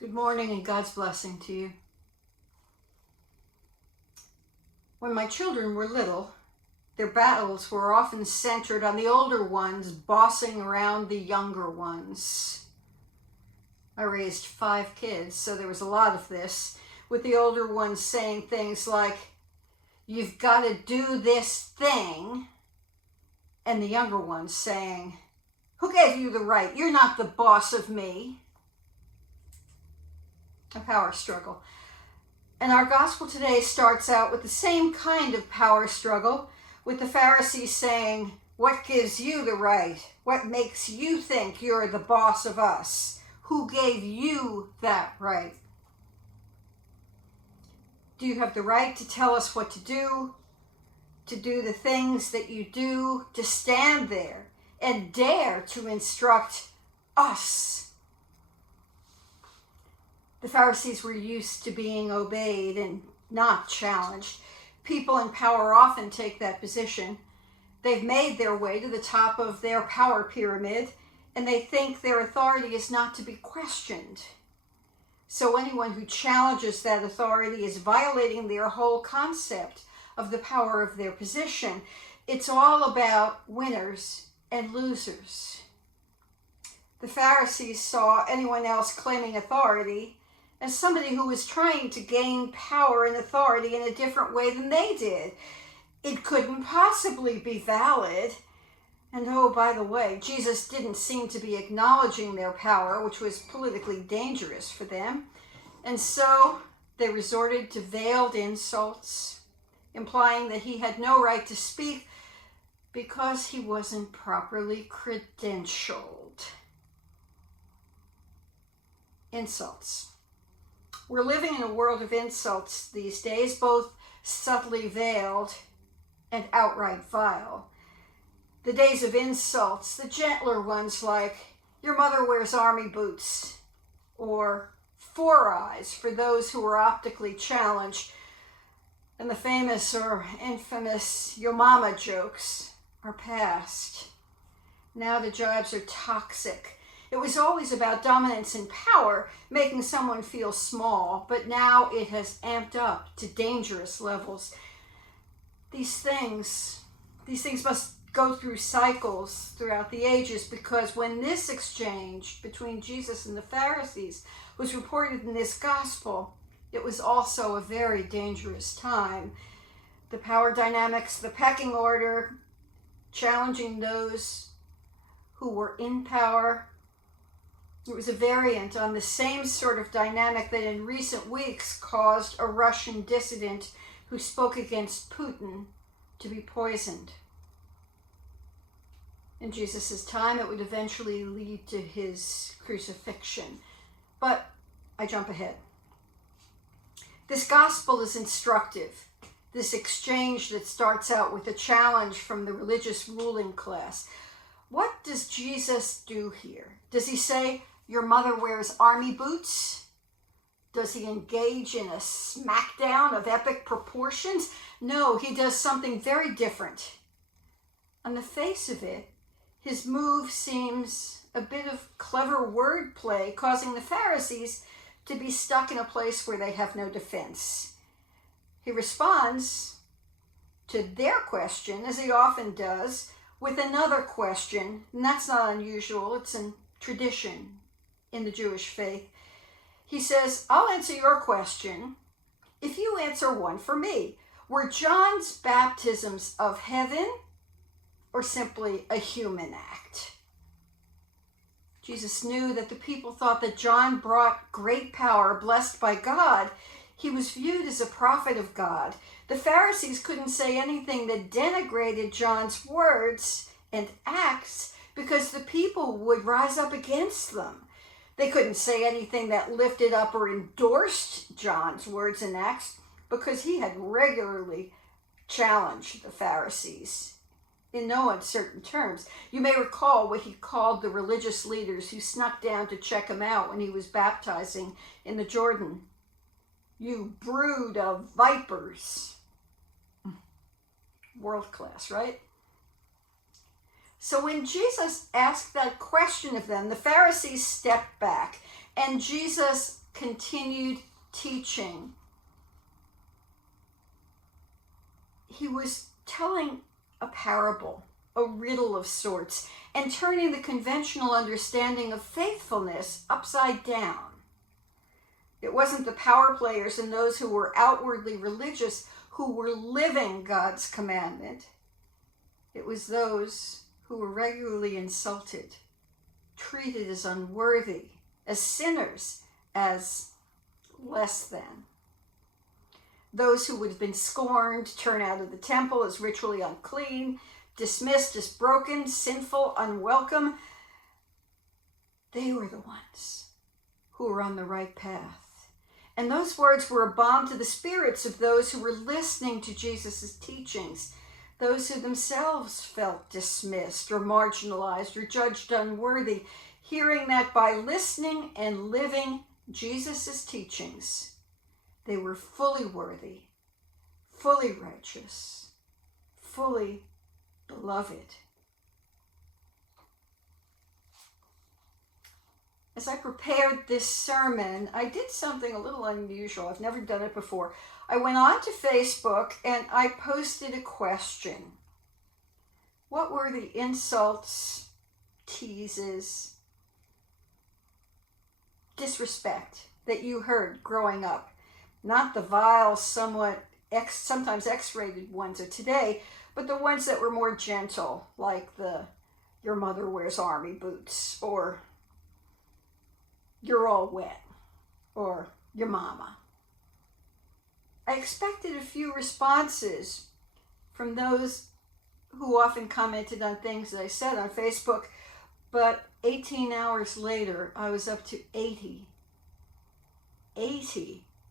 Good morning and God's blessing to you. When my children were little, their battles were often centered on the older ones bossing around the younger ones. I raised 5 kids, so there was a lot of this, with the older ones saying things like, "You've got to do this thing," and the younger ones saying, "Who gave you the right? You're not the boss of me." A power struggle. And our gospel today starts out with the same kind of power struggle, with the Pharisees saying, "What gives you the right? What makes you think you're the boss of us? Who gave you that right? Do you have the right to tell us what to do the things that you do, to stand there and dare to instruct us?" The Pharisees were used to being obeyed and not challenged. People in power often take that position. They've made their way to the top of their power pyramid, and they think their authority is not to be questioned. So anyone who challenges that authority is violating their whole concept of the power of their position. It's all about winners and losers. The Pharisees saw anyone else claiming authority as somebody who was trying to gain power and authority in a different way than they did. It couldn't possibly be valid. And oh, by the way, Jesus didn't seem to be acknowledging their power, which was politically dangerous for them. And so they resorted to veiled insults, implying that he had no right to speak because he wasn't properly credentialed. Insults. We're living in a world of insults these days, both subtly veiled and outright vile. The days of insults, the gentler ones like, "Your mother wears army boots," or "four eyes" for those who are optically challenged, and the famous or infamous "yo mama" jokes are past. Now the jibes are toxic. It was always about dominance and power, making someone feel small, but now it has amped up to dangerous levels. These things must go through cycles throughout the ages, because when this exchange between Jesus and the Pharisees was reported in this gospel, it was also a very dangerous time. The power dynamics, the pecking order, challenging those who were in power. It was a variant on the same sort of dynamic that in recent weeks caused a Russian dissident who spoke against Putin to be poisoned. In Jesus' time, it would eventually lead to his crucifixion. But I jump ahead. This gospel is instructive. This exchange that starts out with a challenge from the religious ruling class. What does Jesus do here? Does he say, "Your mother wears army boots"? Does he engage in a smackdown of epic proportions? No, he does something very different. On the face of it, his move seems a bit of clever wordplay, causing the Pharisees to be stuck in a place where they have no defense. He responds to their question, as he often does, with another question, and that's not unusual. It's a tradition in the Jewish faith. He says, "I'll answer your question if you answer one for me. Were John's baptisms of heaven or simply a human act?" Jesus knew that the people thought that John brought great power blessed by God. He was viewed as a prophet of God. The Pharisees couldn't say anything that denigrated John's words and acts because the people would rise up against them. They couldn't say anything that lifted up or endorsed John's words and acts because he had regularly challenged the Pharisees in no uncertain terms. You may recall what he called the religious leaders who snuck down to check him out when he was baptizing in the Jordan. "You brood of vipers." World class, right? So when Jesus asked that question of them, the Pharisees stepped back, and Jesus continued teaching, he was telling a parable, a riddle of sorts, and turning the conventional understanding of faithfulness upside down. It wasn't the power players and those who were outwardly religious who were living God's commandment. It was those who were regularly insulted, treated as unworthy, as sinners, as less than. Those who would have been scorned, turned out of the temple as ritually unclean, dismissed as broken, sinful, unwelcome, they were the ones who were on the right path. And those words were a balm to the spirits of those who were listening to Jesus' teachings, those who themselves felt dismissed or marginalized or judged unworthy, hearing that by listening and living Jesus' teachings, they were fully worthy, fully righteous, fully beloved. As I prepared this sermon, I did something a little unusual. I've never done it before. I went on to Facebook and I posted a question. What were the insults, teases, disrespect that you heard growing up? Not the vile, somewhat sometimes X-rated ones of today, but the ones that were more gentle, like the "your mother wears army boots," or "you're all wet," or "your mama." I expected a few responses from those who often commented on things that I said on Facebook, but 18 hours later, I was up to 80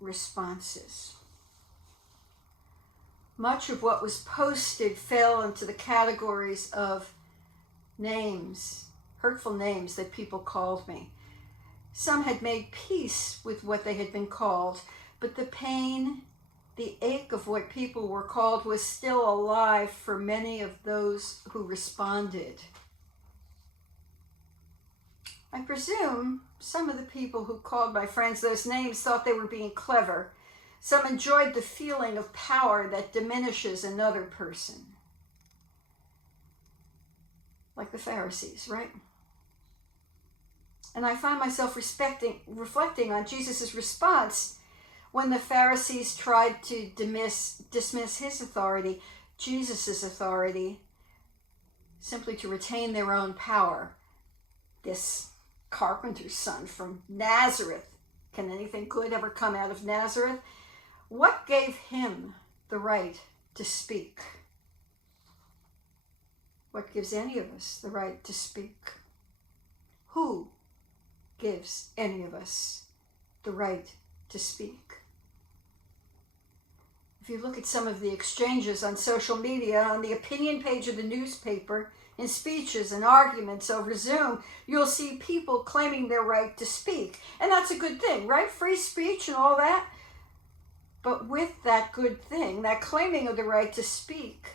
responses. Much of what was posted fell into the categories of names, hurtful names that people called me. Some had made peace with what they had been called, but the pain, the ache of what people were called was still alive for many of those who responded. I presume some of the people who called my friends those names thought they were being clever. Some enjoyed the feeling of power that diminishes another person. Like the Pharisees, right? And I find myself reflecting on Jesus' response when the Pharisees tried to dismiss his authority, Jesus' authority, simply to retain their own power. This carpenter's son from Nazareth. Can anything good ever come out of Nazareth? What gave him the right to speak? What gives any of us the right to speak? Who gives any of us the right to speak? If you look at some of the exchanges on social media, on the opinion page of the newspaper, in speeches and arguments over Zoom, you'll see people claiming their right to speak. And that's a good thing, right? Free speech and all that. But with that good thing, that claiming of the right to speak,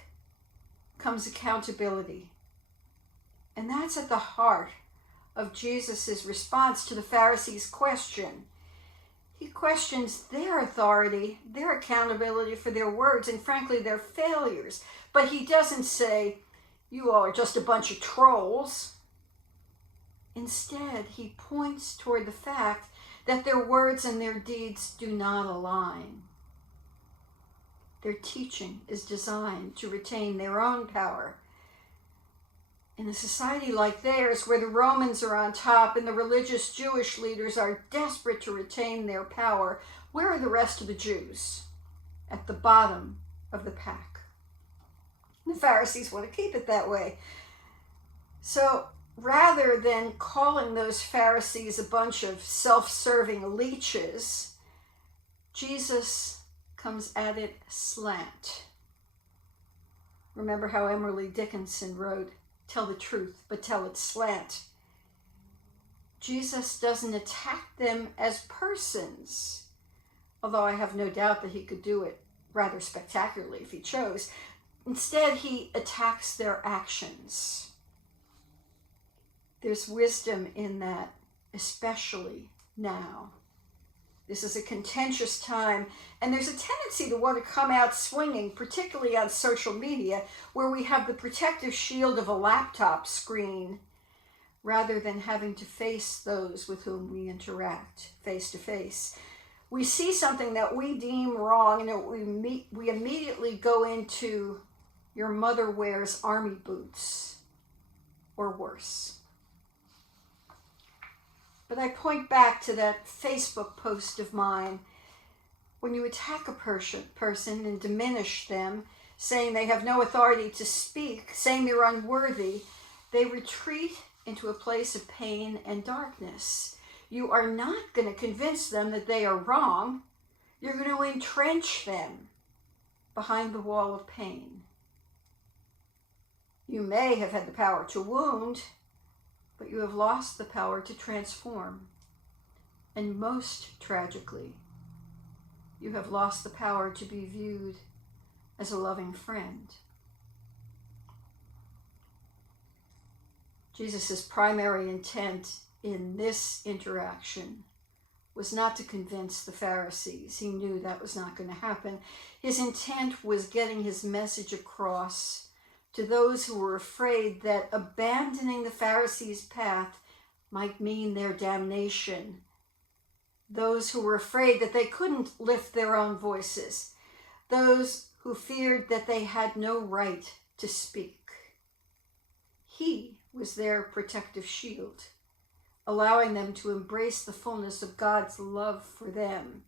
comes accountability. And that's at the heart of Jesus' response to the Pharisees' question. He questions their authority, their accountability for their words, and frankly, their failures. But he doesn't say, "You all are just a bunch of trolls." Instead, he points toward the fact that their words and their deeds do not align. Their teaching is designed to retain their own power. In a society like theirs, where the Romans are on top and the religious Jewish leaders are desperate to retain their power, where are the rest of the Jews? At the bottom of the pack. The Pharisees want to keep it that way. So rather than calling those Pharisees a bunch of self-serving leeches, Jesus comes at it slant. Remember how Emily Dickinson wrote, "Tell the truth, but tell it slant." Jesus doesn't attack them as persons, although I have no doubt that he could do it rather spectacularly if he chose. Instead, he attacks their actions. There's wisdom in that, especially now. This is a contentious time, and there's a tendency to want to come out swinging, particularly on social media, where we have the protective shield of a laptop screen, rather than having to face those with whom we interact face to face. We see something that we deem wrong, and we immediately go into your mother wears army boots, or worse. But I point back to that Facebook post of mine. When you attack a person and diminish them, saying they have no authority to speak, saying they're unworthy, they retreat into a place of pain and darkness. You are not going to convince them that they are wrong. You're going to entrench them behind the wall of pain. You may have had the power to wound, but you have lost the power to transform. And most tragically, you have lost the power to be viewed as a loving friend. Jesus' primary intent in this interaction was not to convince the Pharisees. He knew that was not going to happen. His intent was getting his message across to those who were afraid that abandoning the Pharisees' path might mean their damnation. Those who were afraid that they couldn't lift their own voices. Those who feared that they had no right to speak. He was their protective shield, allowing them to embrace the fullness of God's love for them.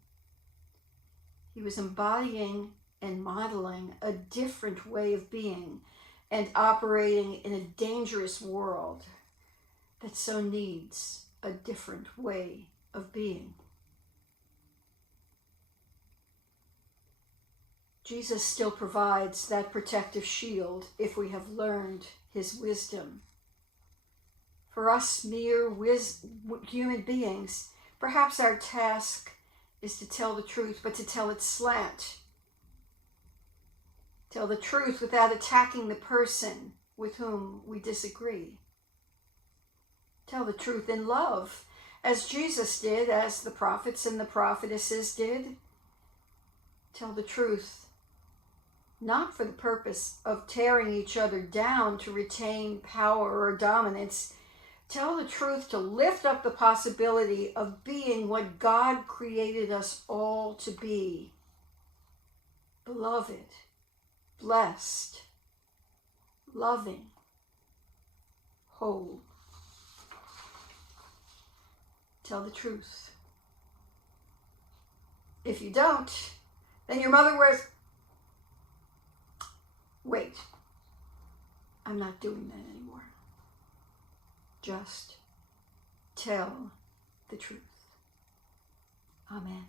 He was embodying and modeling a different way of being and operating in a dangerous world that so needs a different way of being. Jesus still provides that protective shield if we have learned his wisdom. For us mere human beings, perhaps our task is to tell the truth, but to tell it slant. Tell the truth without attacking the person with whom we disagree. Tell the truth in love, as Jesus did, as the prophets and the prophetesses did. Tell the truth, not for the purpose of tearing each other down to retain power or dominance. Tell the truth to lift up the possibility of being what God created us all to be. Beloved, blessed, loving, whole. Tell the truth. If you don't, then your mother wears... Wait, I'm not doing that anymore. Just tell the truth. Amen.